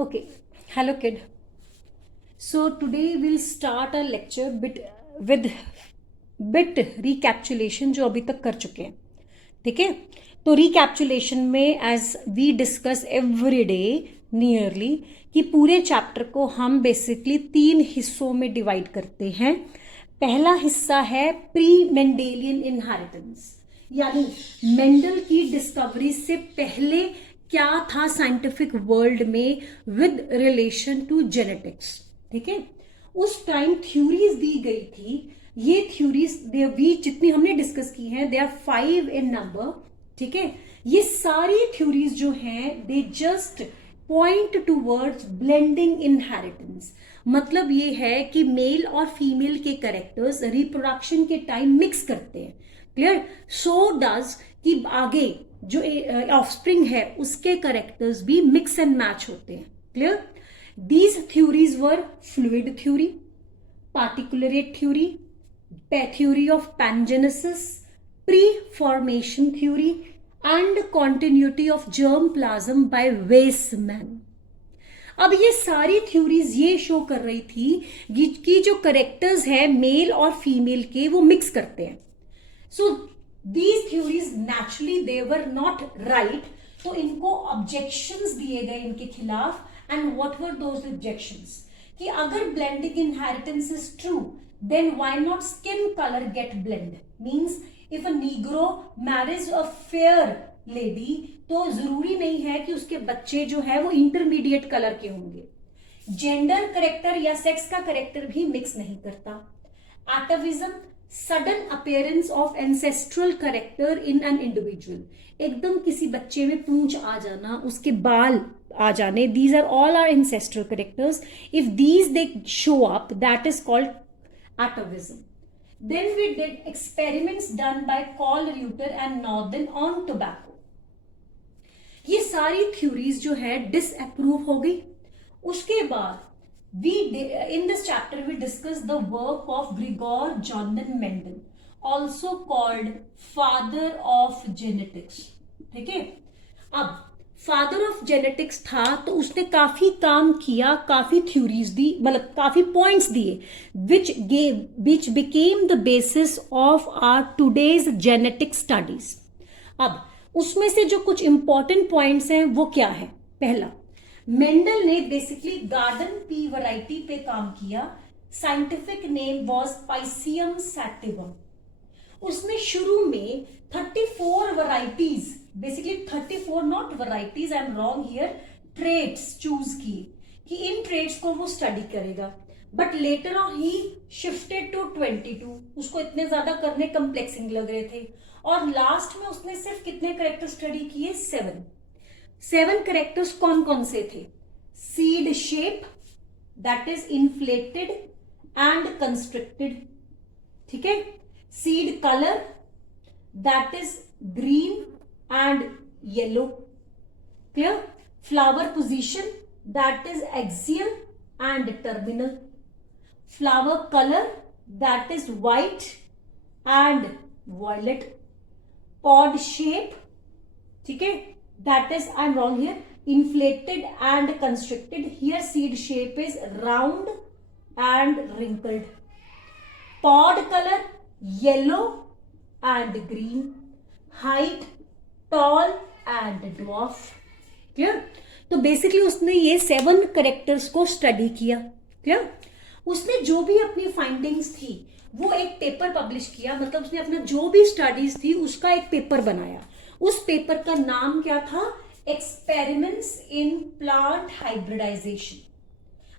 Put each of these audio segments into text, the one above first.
Okay, hello kid. So today we'll start our lecture with bit recapitulation जो अभी तक कर चुके हैं. ठीक है, तो रिकैप्चुलेशन में as we discuss every day nearly कि पूरे चैप्टर को हम बेसिकली 3 हिस्सों में डिवाइड करते हैं. पहला हिस्सा है प्री मेंडेलियन इनहेरिटेंस, यानी मेंडल की डिस्कवरी से पहले क्या था साइंटिफिक वर्ल्ड में विद रिलेशन टू जेनेटिक्स. ठीक है, उस टाइम थ्योरीज दी गई थी. ये थ्योरीज भी जितनी हमने डिस्कस की हैं, दे आर 5 इन नंबर. ठीक है, ये सारी थ्योरीज जो हैं they just point towards blending inheritance. मतलब ये है कि मेल और फीमेल के कैरेक्टर्स रिप्रोडक्शन के टाइम मिक्स करते हैं. क्लियर? सो डज कि आगे जो ऑफस्प्रिंग है उसके कैरेक्टर्स भी मिक्स एंड मैच होते हैं. Clear? These theories were fluid theory, particulate theory, theory of pangenesis, pre-formation theory and continuity of germplasm by Weismann. अब ये सारी थ्योरीज ये शो कर रही थी कि जो करेक्टर्स है मेल और फीमेल के वो मिक्स करते हैं. So these theories naturally they were not right, तो इनको ऑब्जेक्शंस दिए गए इनके खिलाफ. And what were those objections? कि अगर blending inheritance is true, then why not skin color get blend? Means if a negro marries a fair lady, तो जरूरी नहीं है कि उसके बच्चे जो है वो इंटरमीडिएट कलर के होंगे. जेंडर करेक्टर या सेक्स का करेक्टर भी मिक्स नहीं करता. एटाविज्म, sudden appearance of ancestral character in an individual. एकदम किसी बच्चे में पूंछ आ जाना, उसके बाल आ जाने, these are all our ancestral characters. If these they show up, that is called atavism. Then we did experiments done by Carl Reuter and Northern on tobacco. ये सारी थ्योरीज जो है डिसअप्रूव हो गई. उसके बाद in this chapter we discuss the work of Gregor Johann Mendel, also called father of genetics. ठीक है, अब फादर ऑफ जेनेटिक्स था तो उसने काफी काम किया, काफी थ्योरीज दी, मतलब काफी पॉइंट्स दिए which became the basis of our today's genetic studies. अब उसमें से जो कुछ इंपॉर्टेंट पॉइंट्स हैं वो क्या है? पहला, मेंडल ने बेसिकली गार्डन पी वैरायटी पे काम किया. Scientific name was Pisum sativum. उसने शुरू में 34 varieties, basically 34 not varieties, I am wrong here, traits choose किए कि इन ट्रेड्स को वो स्टडी करेगा. But later on he shifted to 22. उसको इतने ज्यादा करने कम्प्लेक्सिंग लग रहे थे और लास्ट में उसने सिर्फ कितने करेक्टर स्टडी किए? 7 करेक्टर्स. कौन कौन से थे? Seed shape, that is inflated and constricted. ठीक है. Seed colour, that is green and yellow. Clear? Flower position, that is axial and terminal. Flower color, that is white and violet. Pod shape, ठीक है, that is, I'm wrong here, inflated and constricted. Here seed shape is round and wrinkled. Pod color, yellow and green. Height, tall and dwarf. Clear? तो basically उसने ये 7 characters को study किया. Clear? उसने जो भी अपनी फाइंडिंग्स थी वो एक पेपर पब्लिश किया. मतलब उसने अपना जो भी स्टडीज थी उसका एक पेपर बनाया. उस पेपर का नाम क्या था? Experiments in plant hybridization.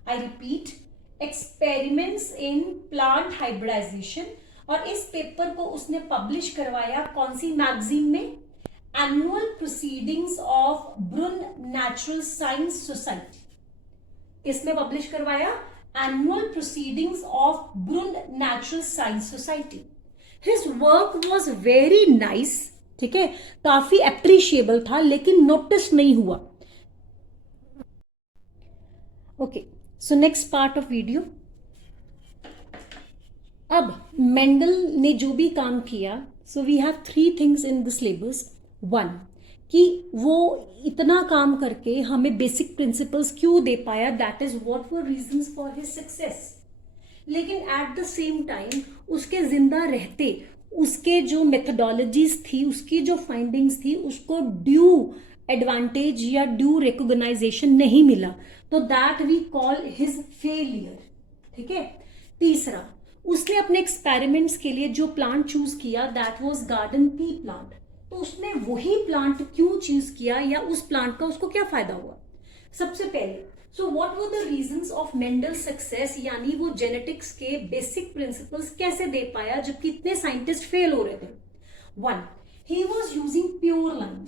I repeat, experiments in plant hybridization. और इस पेपर को उसने पब्लिश करवाया कौन सी मैगजीन में? Annual proceedings of Brunn natural science society. इसमें पब्लिश करवाया annual proceedings of Brunn natural science society. His work was very nice. ठीक है, काफी अप्रिशिएबल था लेकिन नोटिस नहीं हुआ. Okay, so next part of video. अब मेंडल ने जो भी काम किया, so we have 3 things in the syllabus. 1, कि वो इतना काम करके हमें बेसिक प्रिंसिपल्स क्यों दे पाया, that is what were reasons for his success. लेकिन एट द सेम टाइम उसके जिंदा रहते उसके जो मेथडोलॉजीज थी, उसकी जो फाइंडिंग्स थी, उसको ड्यू एडवांटेज या ड्यू रिकॉग्नाइजेशन नहीं मिला, तो that we call his failure. ठीक है। तीसरा, उसने अपने एक्सपेरिमेंट्स के लिए जो प्लांट चूज किया that was garden pea plant. तो उसने वही प्लांट क्यों चूज किया, या उस प्लांट का उसको क्या फायदा हुआ? सबसे पहले, so what were the reasons of Mendel success, यानी वो जेनेटिक्स के बेसिक प्रिंसिपल्स कैसे दे पाया जबकि इतने साइंटिस्ट फेल हो रहे थे? One, he was using pure line.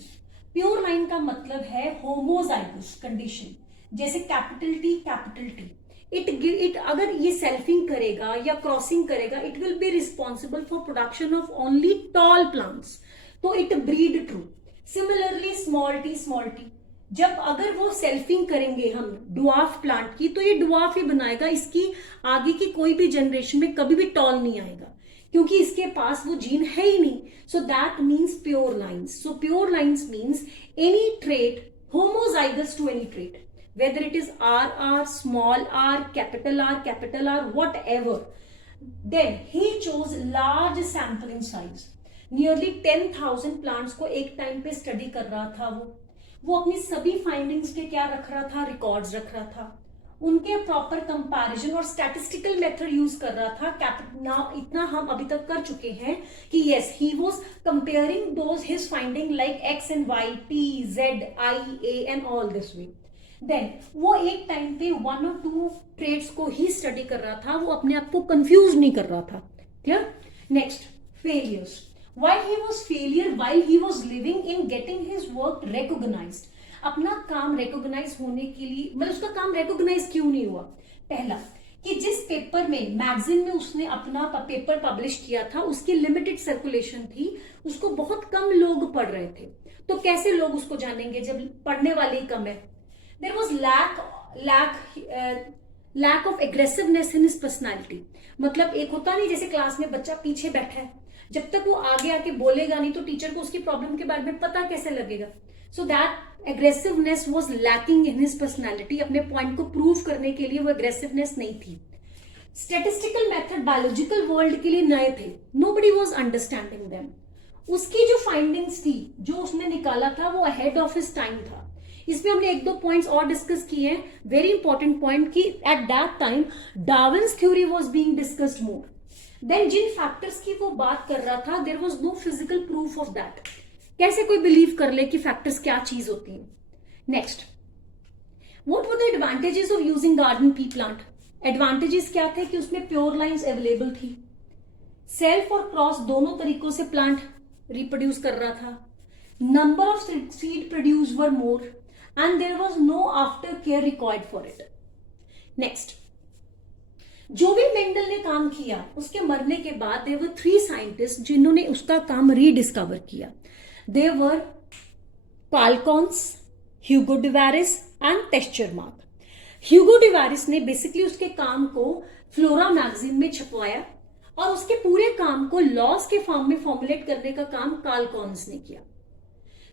Pure line का मतलब है होमोजाइगस कंडीशन, जैसे capital T capital T. It अगर ये सेल्फिंग करेगा या क्रॉसिंग करेगा, it will be responsible for production of only tall plants, तो it breed true. Similarly small t, जब अगर वो सेल्फिंग करेंगे हम डुआफ प्लांट की, तो ये डुआफ ही बनाएगा, इसकी आगे की कोई भी जनरेशन में कभी भी टॉल नहीं आएगा, क्योंकि इसके पास वो जीन है ही नहीं। So that means pure lines. So pure lines means any trait homozygous to any trait, whether it is RR, small r, capital R, whatever. Then he chose large sampling size. Nearly 10,000 plants को एक time पे study कर रहा था वो अपनी सभी findings के क्या रख रहा था? रिकॉर्ड्स रख रहा था, उनके प्रॉपर कंपैरिजन और स्टैटिस्टिकल मेथड यूज कर रहा था। इतना हम अभी तक कर चुके हैं कि yes, he was comparing those his finding like X and Y, T, Z, I, A and all this way. Then वो एक टाइम पे 1 और 2 ट्रेड्स को ही स्टडी कर रहा था, वो अपने आप को कंफ्यूज नहीं कर रहा था। Clear? Next, failures. Why he was failure while he was living in getting his work recognized? अपना काम रिकॉग्नाइज होने के लिए, मतलब उसका काम रिकॉग्नाइज क्यों नहीं हुआ? पहला, कि जिस पेपर में मैगजीन में उसने अपना पेपर पब्लिश किया था, उसकी लिमिटेड सर्कुलेशन थी, उसको बहुत कम लोग पढ़ रहे थे, तो कैसे लोग उसको जानेंगे जब पढ़ने वाले ही कम है? There was lack of aggressiveness in his personality. मतलब एक होता नहीं, जैसे क्लास में बच्चा पीछे बैठा है, जब तक वो आगे आके बोलेगा नहीं तो टीचर को उसकी प्रॉब्लम के बारे में पता कैसे लगेगा? So that aggressiveness was lacking in his personality. अपने पॉइंट को प्रूव करने के लिए वो एग्रेसिवनेस नहीं थी। स्टैटिस्टिकल मेथड बायोलॉजिकल वर्ल्ड के लिए नए थे, नोबडी वाज अंडरस्टैंडिंग देम। उसकी जो फाइंडिंग्स थी, जो उसने निकाला था, वो अहेड ऑफ हिज टाइम था। इसमें हमने 1-2 पॉइंट्स और डिस्कस किए हैं, वेरी इंपॉर्टेंट पॉइंट, कि at that time Darwin's theory was being discussed more. Then जिन फैक्टर्स की वो बात कर रहा था, there was no physical proof of that. कैसे कोई बिलीव कर ले कि फैक्टर्स क्या चीज होती है? Next, what were the advantages of using garden pea plant? Advantages क्या थे? कि उसमें प्योर लाइन्स अवेलेबल थी, सेल्फ और क्रॉस दोनों तरीकों से प्लांट रिप्रोड्यूस कर रहा था, number of seed produce were more, and there was no after care required for it. Next, जो भी मेंडल ने काम किया, उसके मरने के बाद देयर वर 3 साइंटिस्ट जिन्होंने उसका काम रीडिस्कवर किया। There were Carl Correns, Hugo de Vries and Tschermak. Hugo de Vries ने बेसिकली उसके काम को फ्लोरा मैगजीन में छपवाया, और उसके पूरे काम को लॉस के फॉर्म में फॉर्मुलेट करने का काम कार्ल कॉन्स ने किया।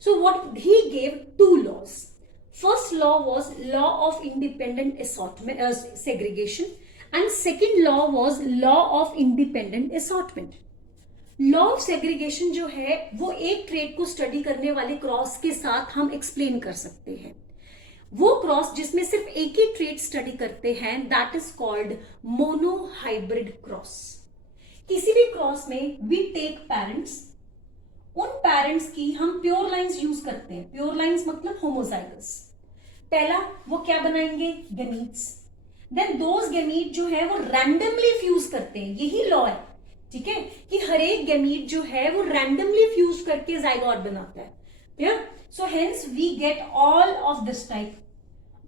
So what he gave 2 laws. First law was law of independent segregation, and second law was law of independent assortment. Law of segregation जो है वो एक ट्रेड को स्टडी करने वाले क्रॉस के साथ हम एक्सप्लेन कर सकते हैं। वो क्रॉस जिसमें सिर्फ एक ही ट्रेड स्टडी करते हैं, that is called monohybrid cross. किसी भी क्रॉस में वी टेक पेरेंट्स, उन पेरेंट्स की हम प्योर लाइन्स यूज करते हैं। प्योर लाइन्स मतलब होमोजाइगस। पहला वो क्या बनाएंगे? गैमीट्स। देन दोज गैमीट जो है वो रैंडमली फ्यूज करते हैं, यही लॉ है, ठीक है, कि हर एक गैमीट जो है वो रैंडमली फ्यूज करके जाइगोट बनाता है। Clear? So hence we get all of this type,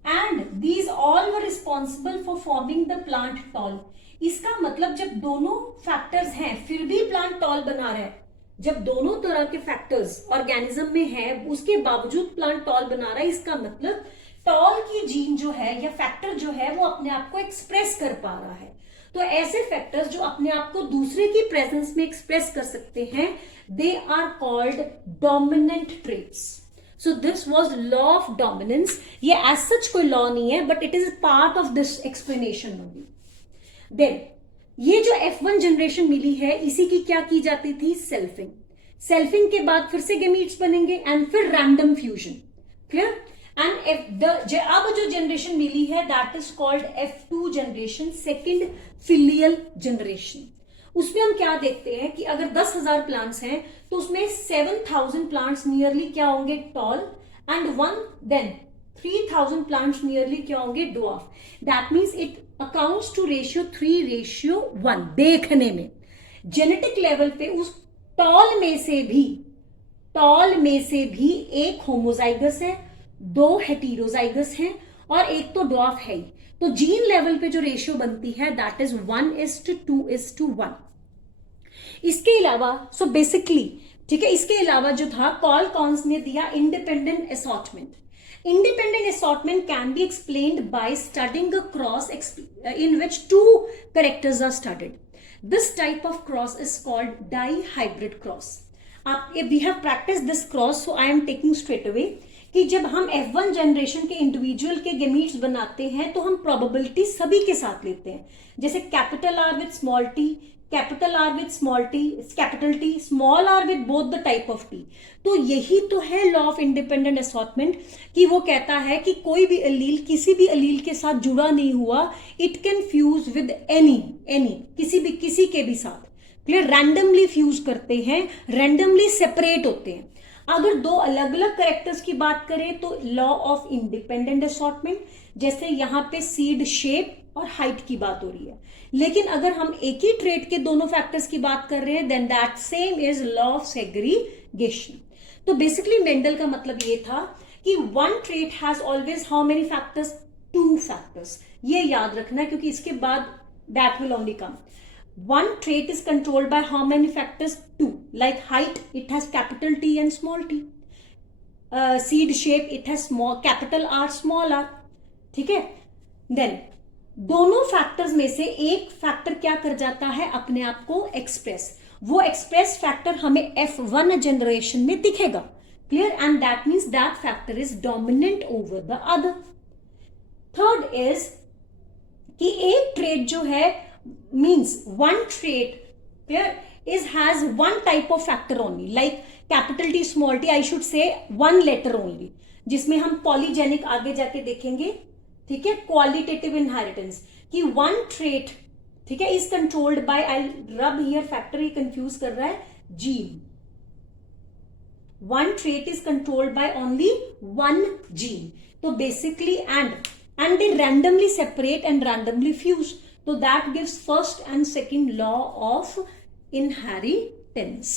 and these all were responsible for forming the plant tall. इसका मतलब जब दोनों फैक्टर्स हैं फिर भी प्लांट टॉल बना रहा है, जब दोनों तरह के फैक्टर्स ऑर्गेनिज्म में है उसके बावजूद प्लांट टॉल बना रहा है, इसका मतलब टॉल की जीन जो है या फैक्टर जो है वो अपने आप को एक्सप्रेस कर पा रहा है। तो ऐसे फैक्टर्स जो अपने आप को दूसरे की प्रेजेंस में एक्सप्रेस कर सकते हैं, they are called dominant traits. So this was law of dominance. ये एज सच कोई लॉ नहीं है, but it is part of this explanation only. Then ये जो F1 जनरेशन मिली है, इसी की क्या की जाती थी? सेल्फिंग. सेल्फिंग के बाद फिर से गेमीट्स बनेंगे एंड फिर रैंडम फ्यूजन. क्लियर? एंड अब जो जनरेशन मिली है that is called F2 generation, second filial generation. उसमें हम क्या देखते हैं कि अगर 10,000 प्लांट्स हैं तो उसमें 7,000 प्लांट्स नियरली क्या होंगे? टॉल, एंड 3,000 प्लांट्स नियरली क्या होंगे? Dwarf. That means it accounts to ratio 3:1. देखने में जेनेटिक लेवल पे उस टॉल में से भी एक होमोजाइगस है, 2 हेटेरोजाइगस हैं और एक तो ड्वार्फ है ही. तो जीन लेवल पे जो रेशियो बनती है दैट इज 1:2:1. इसके अलावा सो बेसिकली, ठीक है, इसके अलावा जो था कॉल कॉन्स ने दिया independent assortment. Independent assortment can be explained by studying a cross in which 2 characters are studied. This type of cross is called dihybrid cross. We have practiced this cross, so I am taking straight away कि जब हम F1 generation के individual के gametes बनाते हैं तो हम probability सभी के साथ लेते हैं, जैसे capital R with small T, capital R with small T, capital T, small R with both the type of T. तो यही तो है लॉ ऑफ इंडिपेंडेंट असॉर्टमेंट, कि वो कहता है कि कोई भी अलील किसी भी अलील के साथ जुड़ा नहीं हुआ, it can fuse with any किसी के भी साथ. क्लियर? रैंडमली फ्यूज करते हैं, रैंडमली सेपरेट होते हैं. अगर 2 अलग अलग कैरेक्टर्स की बात करें तो लॉ ऑफ इंडिपेंडेंट असॉर्टमेंट, जैसे यहां पे सीड शेप और हाइट की बात हो रही है. लेकिन अगर हम एक ही ट्रेट के दोनों फैक्टर्स की बात कर रहे हैं then that same is law of segregation. तो बेसिकली मेंडल का मतलब ये था कि 1 trait has always how many factors? 2 factors. ये याद रखना क्योंकि इसके बाद that will only come. 1 trait is controlled by how many factors? 2. Like height, it has capital T and small t. Seed shape, it has capital R, small r. ठीक है? Then दोनों factors में से एक फैक्टर क्या कर जाता है? अपने आप को एक्सप्रेस. वो एक्सप्रेस फैक्टर हमें F1 जनरेशन में दिखेगा. Clear? And that means that factor is dominant over the other. Third is कि एक ट्रेट जो है means 1 trait clear has 1 type of factor only, like capital T small t, I should say 1 letter only, जिसमें हम polygenic आगे जाके देखेंगे. ठीक है? क्वालिटेटिव इनहेरिटेंस कि 1 trait, ठीक है, इज कंट्रोल्ड बाय, आई रब हियर फैक्टर, ही कंफ्यूज कर रहा है, gene. 1 trait is controlled by only 1 gene. तो basically and they randomly separate and randomly fuse. So that gives first and second law of inheritance.